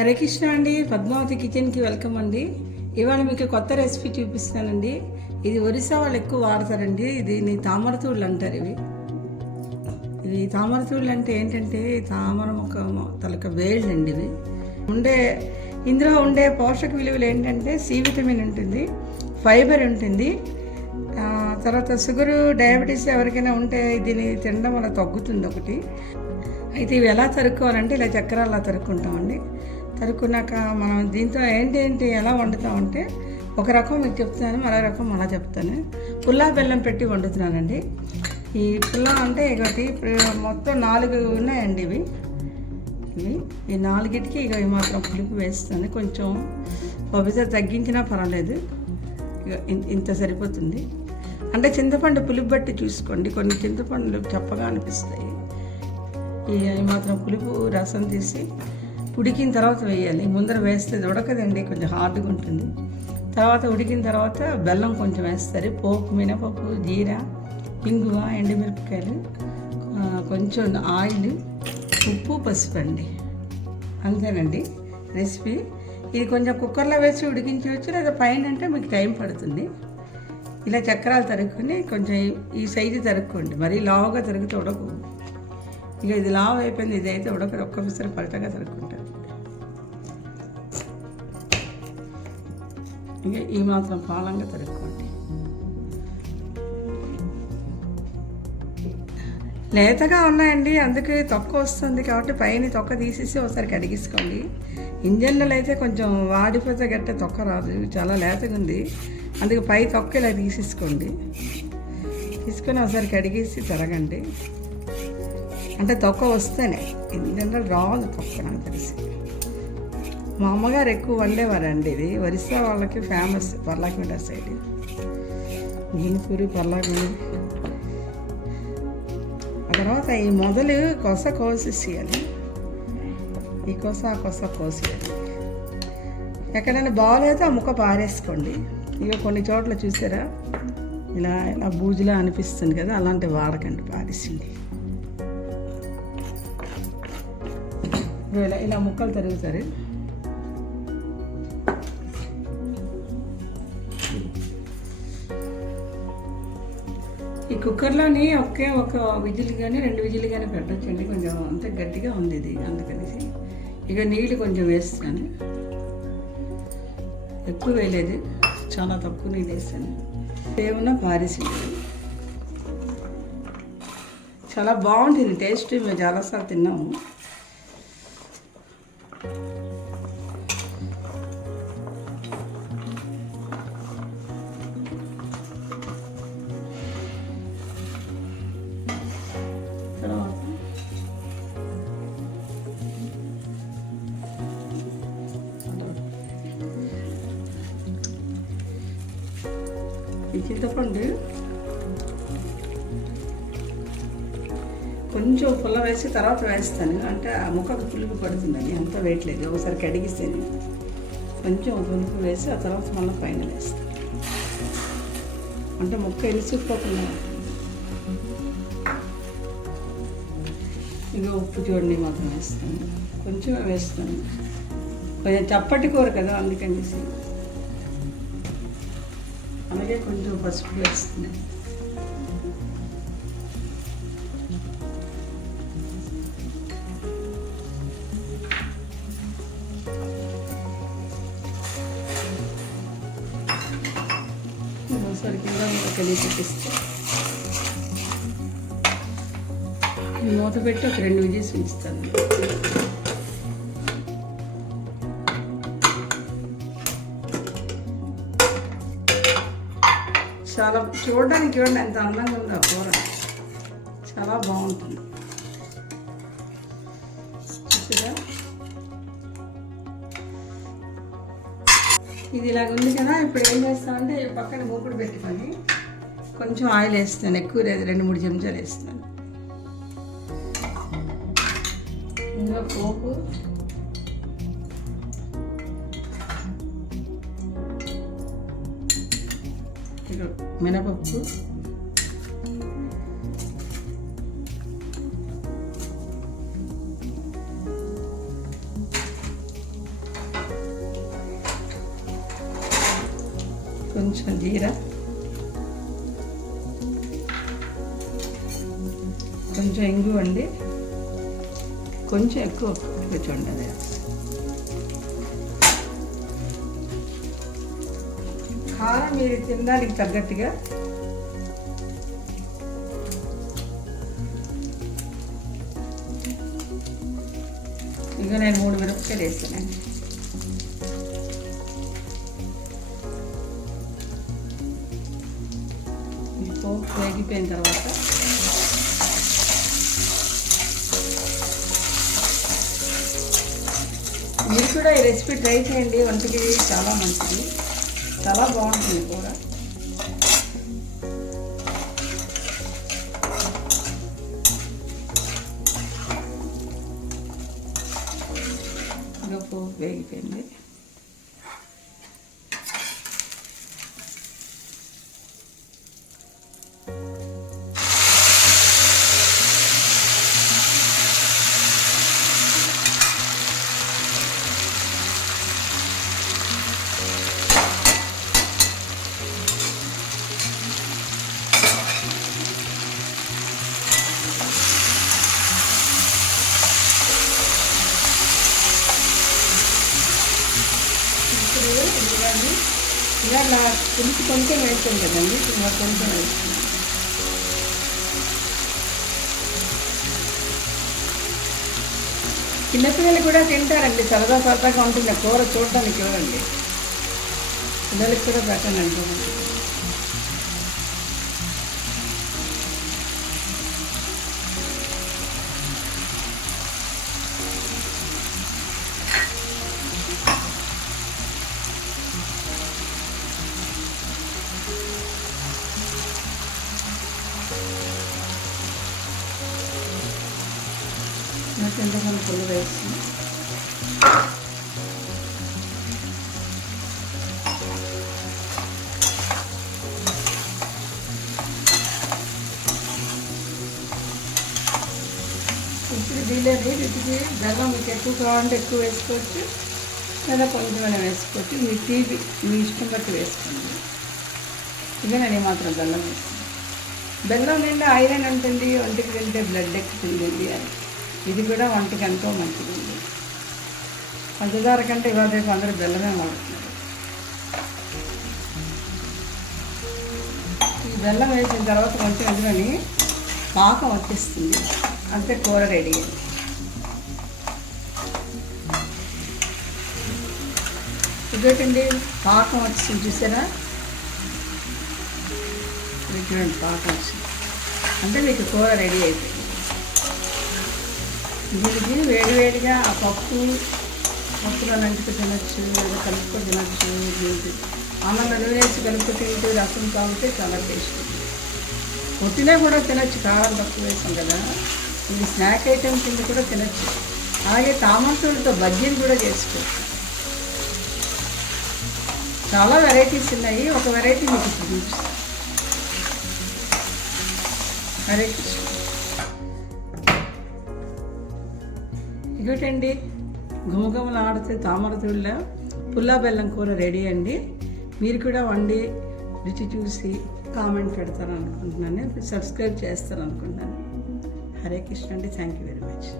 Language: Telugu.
హరే కృష్ణ అండి. పద్మావతి కిచెన్కి వెల్కమ్ అండి. ఇవాళ మీకు కొత్త రెసిపీ చూపిస్తానండి. ఇది ఒరిస్సా వాళ్ళు ఎక్కువ వాడతారండి. దీన్ని తామరతూళ్ళు అంటారు. ఇవి తామరతూళ్ళు అంటే ఏంటంటే తామర మొక్క తలక వేళ్ళు అండి. ఇందులో ఉండే పోషక విలువలు ఏంటంటే సి విటమిన్ ఉంటుంది, ఫైబర్ ఉంటుంది, తర్వాత షుగరు, డయాబెటీస్ ఎవరికైనా ఉంటే దీన్ని తినడం వల్ల తగ్గుతుంది ఒకటి. అయితే ఇవి ఎలా తరుక్కోవాలంటే ఇలా చక్రాల్లా తరుక్కుంటామండి. తరుక్కున్నాక మనం దీంతో ఏంటి ఎలా వండుతామంటే ఒక రకం మీకు చెప్తున్నాను, మరో రకం మళ్ళీ చెప్తాను. పుల్లా బెల్లం పెట్టి వండుతున్నానండి. ఈ పుల్లా అంటే ఒకటి మొత్తం 4 ఉన్నాయండి. ఈ 4టికి ఇక ఈ మాత్రం పులుపు వేస్తాను. కొంచెం పవిత్ర తగ్గించినా పర్వాలేదు, ఇక ఇంత సరిపోతుంది. అంటే చింతపండు పులుపు బట్టి చూసుకోండి. కొన్ని చింతపండులు చప్పగా అనిపిస్తాయి. ఈ మాత్రం పులుపు రసం తీసి ఉడికిన తర్వాత వేయాలి. ముందర వేస్తే ఉడకదండి, కొంచెం హార్డ్గా ఉంటుంది. తర్వాత ఉడికిన తర్వాత బెల్లం కొంచెం వేస్తారు. పోపు, మినపప్పు, జీరా, ఇంగువ, ఎండుమిరపకాయలు, కొంచెం ఆయిల్, ఉప్పు, పసుపు అండి. అంతేనండి రెసిపీ. ఇది కొంచెం కుక్కర్లో వేసి ఉడికించవచ్చు, లేదా పైన అంటే మీకు టైం పడుతుంది. ఇలా చక్రాలు తరుక్కుని కొంచెం ఈ సైజు తరుక్కోండి. మరీ లావుగా తరిగితే ఉడకు. ఇక ఇది లావు అయిపోయింది. ఇది అయితే ఉడకదు, ఒక్క విసరి పలటగా తరుక్కుంటారు. ఇక ఈ మాత్రం పాలంగా తరుక్కోండి. లేతగా ఉన్నాయండి, అందుకే తొక్క వస్తుంది కాబట్టి పైన తొక్క తీసేసి ఒకసారి కడిగేసుకోండి. ఇంజన్లలో అయితే కొంచెం వాడిపోతే గట్టే తొక్క రాదు, చాలా లేతగా ఉంది. అందుకే పై తొక్క ఇలా తీసేసుకోండి. తీసుకొని ఒకసారి కడిగేసి తరగండి. అంటే తొక్క వస్తేనే, ఇంజన్లో రాదు తొక్క నాకు తెలిసి. మా అమ్మగారు ఎక్కువ వండేవారండి. ఇది ఒరిస్సా వాళ్ళకి ఫేమస్, పర్లాకిమిట సైడ్, గుంటూరు పర్లాకిమిట. ఆ తర్వాత ఈ మొదలు కొస కోసేయాలి. ఈ కొస ఆ కొస కోసేయాలి. ఎక్కడైనా బాగాలేదో ఆ ముక్క పారేసుకోండి. ఇక కొన్ని చోట్ల చూసారా ఇలా బూజులా అనిపిస్తుంది కదా, అలాంటివి వాడకండి, పారేసింది. ఇలా ముక్కలు తరుగుతారు. ఈ కుక్కర్లోని ఒక విజిల్ కానీ 2 విజిల్ కానీ పెట్టచ్చండి. కొంచెం అంత గట్టిగా ఉంది ఇది, అందుకనేసి ఇక నీళ్ళు కొంచెం వేస్తాను. ఎక్కువ వేయలేదు, చాలా తక్కువ నీళ్ళు వేస్తాను. ఏమన్నా పారేసింది. చాలా బాగుంటుంది టేస్ట్. మేము చాలాసార్లు తిన్నాము. ఈ చింతపండు కొంచెం పుల్ల వేసి తర్వాత వేస్తాను. అంటే ఆ ముక్కకు పులుపు పడుతుందని అంత వేయట్లేదు. ఒకసారి కడిగిస్తాను, కొంచెం పులుపు వేసి ఆ తర్వాత మళ్ళీ పైన వేస్తాను. అంటే ముక్క ఎలిసిపోకుండా. ఇక ఉప్పు చూడండి మాత్రం వేస్తాను, కొంచెం వేస్తాను. కొంచెం చప్పటి కూర కదా, అందుకనేసి. అలాగే కొంచెం పసుపు వేస్తున్నాను. ఒకసారి కింద కలిపి పెట్టిస్తే మూత పెట్టి ఒక 2 విజిల్స్ ఉంచుతాను. చాలా చూడడానికి ఎంత అందంగా ఉందో ఆ కూర, చాలా బాగుంటుంది. చూసారా, ఇది ఇలాగ ఉంది కదా. ఇప్పుడు ఏం చేస్తామంటే పక్కన మూకుడు పెట్టుకొని కొంచెం ఆయిల్ వేస్తాను. ఎక్కువ లేదు, 2-3 చెంచాలు వేస్తాను. ఇందులో పోపు, మినపప్పు, కొంచెం జీరా, కొంచెం ఇంగు అండి, కొంచెం ఎక్కువ చూడండి అది. కారం మీరు తినడానికి తగ్గట్టుగా. ఇంకా నేను 3 మిరపకాయలు వేసానండి. ఈ పోపు వేగిపోయిన తర్వాత మీరు కూడా ఈ రెసిపీ ట్రై చేయండి. వంటకి చాలా మంచిది, చాలా బాగుంటుంది కూర. ఇంకా పోపు వేగిపోయింది. ఇలా పులుసు కొంచెం వేస్తాం కదండి, ఇలా కొంచెం వేస్తాం. చిన్నపిల్లలు కూడా తింటారండి, సరదా సరదాగా ఉంటుంది కూర చూడటానికి. చూడండి, పిల్లలకి కూడా పెట్టనండి. చింతపండు పుల్ల వేస్తుంది. ఇప్పుడు వీళ్ళది వీటికి బెల్లం మీకు ఎక్కువ కావాలంటే ఎక్కువ వేసుకోవచ్చు, లేదా కొంచెమైనా వేసుకోవచ్చు. మీ తీపి మీ ఇష్టం బట్టి వేసుకోండి. ఇక నేను మాత్రం బెల్లం వేస్తాను. బెల్లం నిండా ఐరన్ ఉంటుంది, ఒంటికి తింటే బ్లడ్ ఎక్కుతుంది అని. ఇది కూడా వంటకి ఎంతో మంచిది. పంచదార కంటే ఇవాళ రేపు అందరూ బెల్లమే వాడుతున్నారు. ఈ బెల్లం వేసిన తర్వాత కొంచెం అందులోని పాకం వచ్చేస్తుంది, అంతే కూర రెడీ అయింది. ఇదేంటండి పాకం వచ్చింది చూసారా, చూడండి పాకం వచ్చింది అంటే మీకు కూర రెడీ అయిపోయింది. దీనికి వేడివేడిగా ఆ పప్పులో నంచుకు తినచ్చు, లేదా కలుపుకొని తినచ్చు. దీనికి అన్నంలో నూనెసి కలుపుకు తింటూ రసం తాగితే చాలా టేస్ట్. పొట్టినా కూడా తినచ్చు, కారం తక్కువ వేసాం కదా. ఇది స్నాక్ ఐటెం కింద కూడా తినచ్చు. అలాగే తామరతూళ్ళతో బజ్జీలు కూడా చేసుకోవచ్చు. చాలా వెరైటీస్ ఉన్నాయి. ఒక వెరైటీ మీకు చూపిస్తాను. హరే కృష్ణ. ఇదొకటండి ఘుమఘుమలాడితే తామరతూళ్ళ పుల్లా బెల్లం కూర రెడీ అండి. మీరు కూడా వండి రుచి చూసి కామెంట్ పెడతారు అనుకుంటున్నాను, సబ్స్క్రైబ్ చేస్తారు అనుకుంటున్నాను. హరే కృష్ణ అండి. Thank you very much.